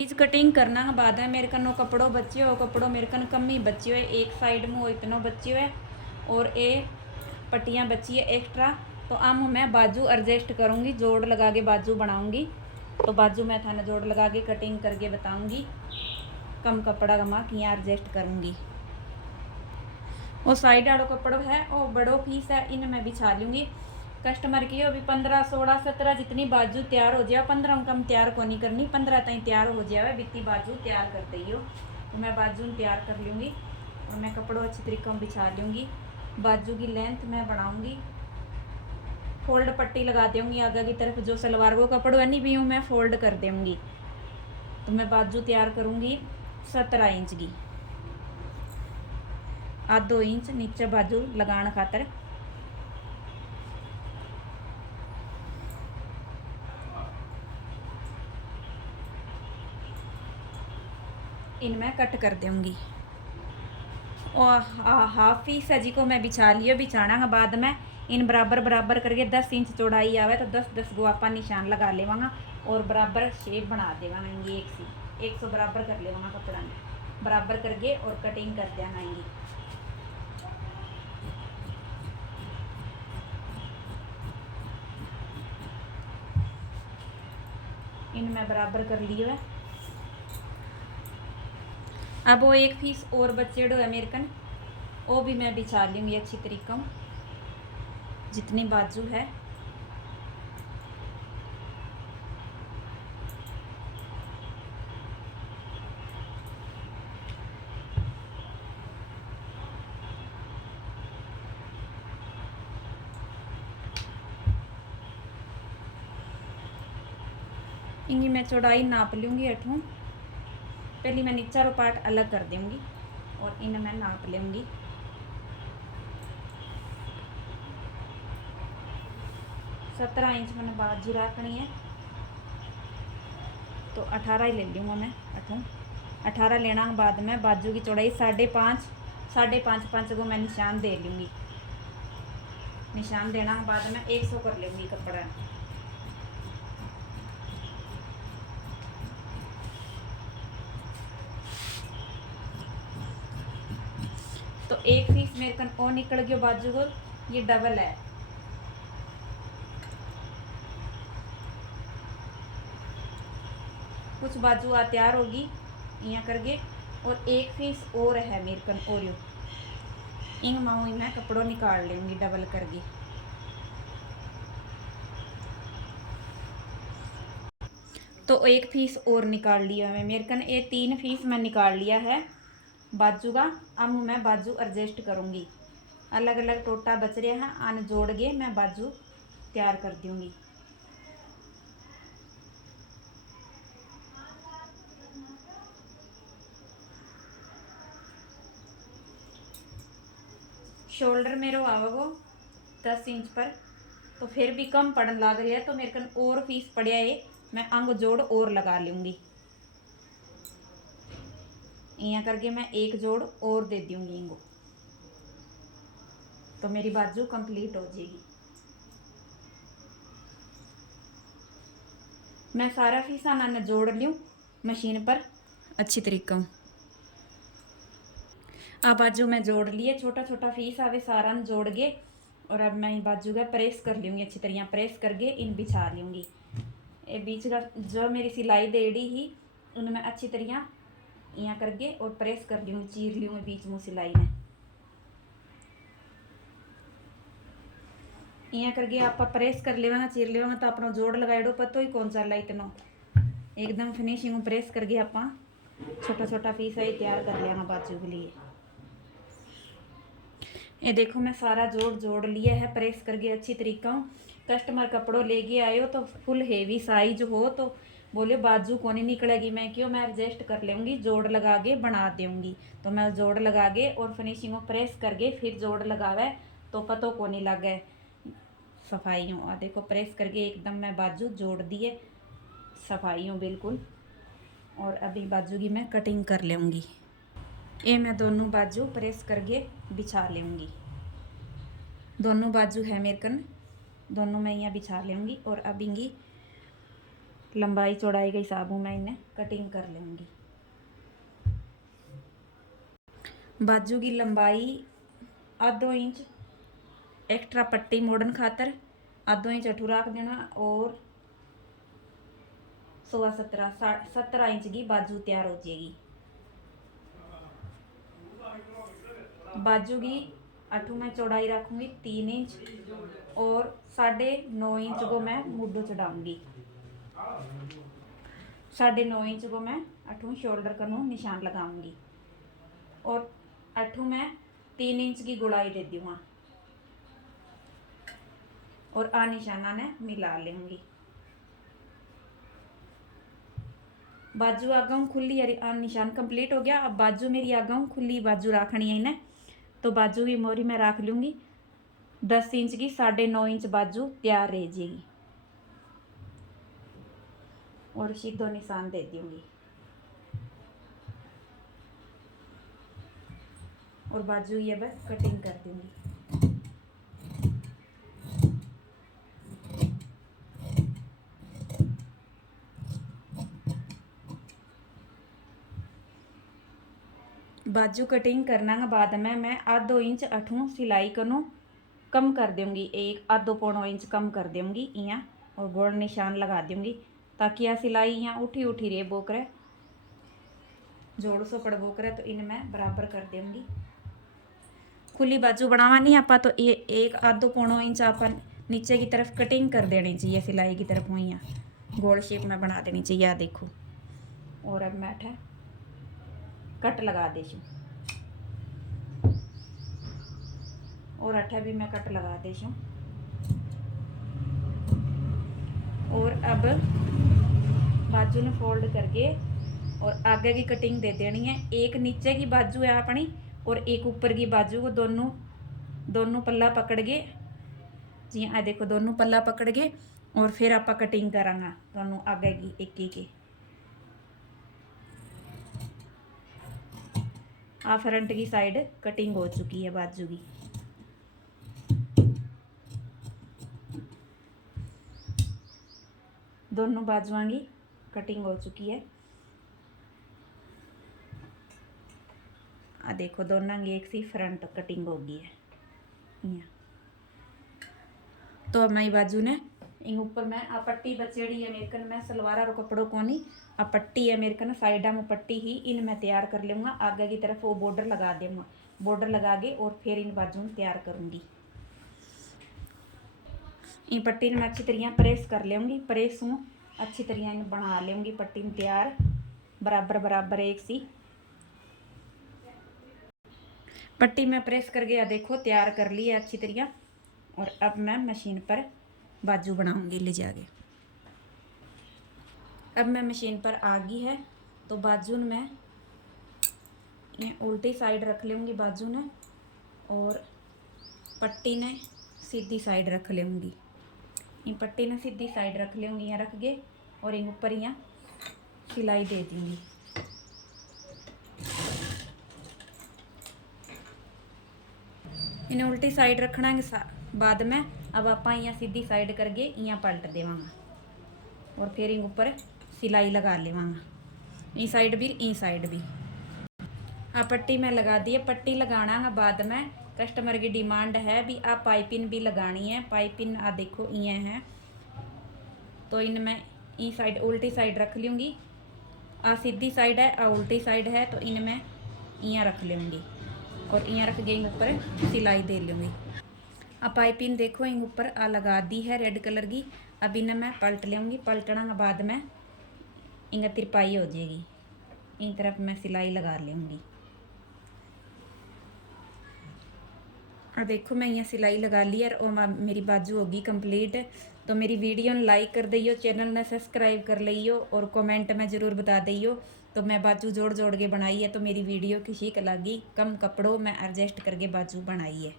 चीज कटिंग करना के बाद है मेरे कनो कपड़ो बचे हो कपड़ो मेरे कन कमी बची हुए एक साइड में वो इतना बची हुए और ये पट्टियाँ बची है एक्स्ट्रा। तो अब मैं बाजू एडजस्ट करूँगी, जोड़ लगा के बाजू बनाऊँगी। तो बाजू मैं थाने जोड़ लगा के कटिंग करके बताऊँगी कम कपड़ा कमा किया एडजस्ट करूँगी। वो साइड वालों कपड़ो है वो बड़ो पीस है इन मैं बिछा लूँगी। कस्टमर की अभी 15 16 17 जितनी बाजू तैयार हो जाए 15 कम तैयार को नहीं करनी 15 तक तैयार हो जाए बित्ती बाजू तैयार कर दी हो। तो मैं बाजू तैयार कर लूँगी और मैं कपड़ों अच्छी तरीके में बिछा लूँगी। बाजू की लेंथ मैं बढ़ाऊँगी, फोल्ड पट्टी लगा दूँगी आगे की तरफ जो सलवार को कपड़ों नहीं भी हूँ मैं फोल्ड कर दूँगी। तो मैं बाजू तैयार करूँगी 17 इंच की, आधो इंच नीचे बाजू लगाने खातर। इनमें कट कर दूँगी और हाफ पीस है जी को मैं बिछा लियो। बिछाना के बाद में इन बराबर बराबर करके 10 इंच चौड़ाई आवे तो 10 गो आपा निशान लगा लेवांगा और बराबर शेप बना देवांगा। एक सौ बराबर कर लेवांगा कपड़ा में बराबर करके और कटिंग कर देना। इनमें बराबर कर लियो है। अब वो एक पीस और बचेड़ो है मेरे कन वो भी मैं बिछा लूँगी अच्छी तरीके में जितनी बाजू है। इनकी मैं चौड़ाई नाप लूँगी अठों। पहले मैं नीचा रो पार्ट अलग कर दूँगी और इन मैं नाप लूँगी। सत्रह इंच मैंने बाजू रखनी है तो 18 ही ले लूँगा मैं अठों। 18 लेना के बाद में बाजू की चौड़ाई 5.5 को मैं निशान दे लूँगी। निशान देना के बाद में 100 कर लूँगी कपड़ा। तो एक पीस मेरे कन और निकल गया बाजू को, ये डबल है। कुछ बाजू आ तैयार होगी यहाँ करके और एक पीस और है मेरे कन और इन माऊ मैं कपड़ों निकाल लूँगी डबल करके। तो एक पीस और निकाल लिया मैं मेरे कन ये 3 पीस मैं निकाल लिया है बाजू का। अब मैं बाजू एडजस्ट करूँगी, अलग अलग टोटा बच रहे हैं आन जोड़ के मैं बाजू तैयार कर दूँगी। शोल्डर मेरो आवगो 10 इंच पर तो फिर भी कम पड़न लग रही है तो मेरे कन और पीस पड़िया है मैं अंग जोड़ और लगा लूँगी। यहाँ करके मैं एक जोड़ और दे दूँगी इनको तो मेरी बाजू कंप्लीट हो जाएगी। मैं सारा फीसा ना जोड़ लूँ मशीन पर अच्छी तरीके। अब बाजू मैं जोड़ लिए छोटा छोटा फीस आवे सारा जोड़ के और अब मैं बाजू का प्रेस कर लूँगी अच्छी तरह प्रेस करके इन बिछा लूँगी। ये बीच का जो मेरी सिलाई देड़ी ही उनमें अच्छी तरह यहाँ करके और प्रेस कर लूँगी चीर लूँगी बीच में सिलाई में। यहाँ करके आप प्रेस कर लेवा चीर लेवा तो अपना जोड़ लगाएडो पतो ही कौन सा इतना एकदम फिनिशिंग प्रेस करके आप छोटा छोटा पीस है तैयार कर लेना बाजू के लिए। ये देखो मैं सारा जोड़ लिया है प्रेस करके अच्छी तरीका। कस्टमर कपड़ों लेके आयो तो फुल हेवी साइज हो तो बोले बाजू को नहीं निकलेगी, मैं क्यों मैं एडजस्ट कर लूँगी जोड़ लगा के बना दूँगी। तो मैं जोड़ लगा के और फिनिशिंग प्रेस करके फिर जोड़ लगावे तो पतो को नहीं लगे सफाई हूँ। देखो प्रेस करके एकदम मैं बाजू जोड़ दिए सफाई हूँ बिल्कुल। और अभी बाजू की मैं कटिंग कर लूँगी। ये मैं दोनों बाजू प्रेस करके बिछा लूँगी। दोनों बाजू है मेरे कन दोनों मैं यहाँ बिछा लूँगी और अब इनकी लंबाई चौड़ाई के हिसाब में मैं इन्हें कटिंग कर लूँगी। बाजू की लंबाई आधो इंच एक्स्ट्रा पट्टी मोड़न खातर आधो इंच अठू रख देना और 17 इंच की बाजू तैयार हो जाएगी। बाजू की अठू मैं चौड़ाई रखूँगी 3 इंच और 9.5 इंच को मैं मुड्ढों चढ़ाऊँगी। 9.5 इंच को मैं अठू शोल्डर कनू निशान लगाऊंगी और अठू मैं 3 इंच की गुड़ाई दे दूँगा और आ निशाना ने मिला लूँगी। बाजू आगाऊँ खुली निशान कंप्लीट हो गया। अब बाजू मेरी आगाऊँ खुली बाजू रखनी है इन्हें, तो बाजू की मोहरी मैं रख लूँगी 10 इंच की। 9.5 इंच बाजू तैयार रह जाएगी और सीधो निशान दे दूँगी और बाजू ये मैं कटिंग कर दूँगी। बाजू कटिंग करना के बाद में मैं आधो इंच अठू सिलाई करूँ कम कर दूँगी, एक आधो पौनो इंच कम कर दूँगी यहाँ और गोल निशान लगा दूँगी ताकि यह सिलाई यहाँ उठी उठी रहे बोकरे जोड़ सो पड़ बोकरे, तो इन मैं बराबर कर दूँगी। खुली बाजू बनावा नहीं आपा तो ये एक आधो पौनो इंच आप नीचे की तरफ कटिंग कर देनी चाहिए सिलाई की तरफ, वहीं यहाँ गोल शेप में बना देनी चाहिए। आ देखो और अब मैं अठा कट लगा देशूँ और अठा भी मैं कट लगा देशूँ और अब बाजू ने फोल्ड करके और आगे की कटिंग दे देनी है। एक नीचे की बाजू है अपनी और एक ऊपर की बाजू को दोनों पल्ला पकड़ के जी आ देखो दोनों पल्ला पकड़ के और फिर आप कटिंग करांगा दोनों आगे की एक एक आ फ्रंट की साइड कटिंग हो चुकी है बाजू की। दोनों बाजुओं की कटिंग हो चुकी है। आ देखो दोनों की एक सी फ्रंट कटिंग हो गई है यहाँ। तो अब मेरी बाजू ने इन ऊपर मैं आ पट्टी बचेड़ी है मेरे कन, मैं सलवार और कपड़ों को नहीं आ पट्टी है मेरे कन साइडा में पट्टी ही इन मैं तैयार कर लूँगा। आगे की तरफ वो बॉर्डर लगा दूँगा, बॉर्डर लगा के और फिर इन बाजू में तैयार करूँगी। इन पट्टी ने मैं अच्छी तरह प्रेस कर लूँगी, प्रेस हूँ अच्छी तरह इन बना लूँगी पट्टी में तैयार बराबर बराबर एक सी पट्टी में प्रेस कर गया। देखो तैयार कर ली है अच्छी तरह और अब मैं मशीन पर बाजू बनाऊंगी ले जाके। अब मैं मशीन पर आ गई है तो बाजू ने मैं ये उल्टी साइड रख लूँगी बाजू ने और पट्टी ने सीधी साइड रख लूँगी। इन पट्टी ने सीधी साइड रख लूँगी, यहाँ रख गए और इन ऊपर यहाँ सिलाई दे दूँगी। इन्हें उल्टी साइड रखना के बाद में अब आप यहाँ सीधी साइड करके यहाँ पलट देवांगा और फिर इन ऊपर सिलाई लगा लेवांगा, ई साइड भी आ पट्टी में लगा दी है। पट्टी लगाना के बाद में कस्टमर की डिमांड है भी आ पाइपिंग भी लगानी है। पाइपिंग आ देखो ये है तो इन मैं ई साइड उल्टी साइड रख लूँगी, आ सीधी साइड है आ उल्टी साइड है तो इन मैं यहाँ रख लूँगी और यहाँ रख के ऊपर सिलाई दे लूँगी। अब पाइपिंग देखो इन ऊपर आ लगा दी है रेड कलर की। अब इन्हें मैं पलट लूँगी, पलटना के बाद में इनका तिरपाई हो जाएगी। इन तरफ मैं सिलाई लगा लूँगी। और देखो मैं यहाँ सिलाई लगा ली है और मेरी बाजू होगी कंप्लीट। तो मेरी वीडियो ने लाइक कर दियो, चैनल ने सब्सक्राइब कर लियो और कमेंट में ज़रूर बता दियो। तो मैं बाजू जोड़ जोड़ के बनाई है तो मेरी वीडियो किसी को लगी, कम कपड़ों में एडजस्ट करके बाजू बनाई है।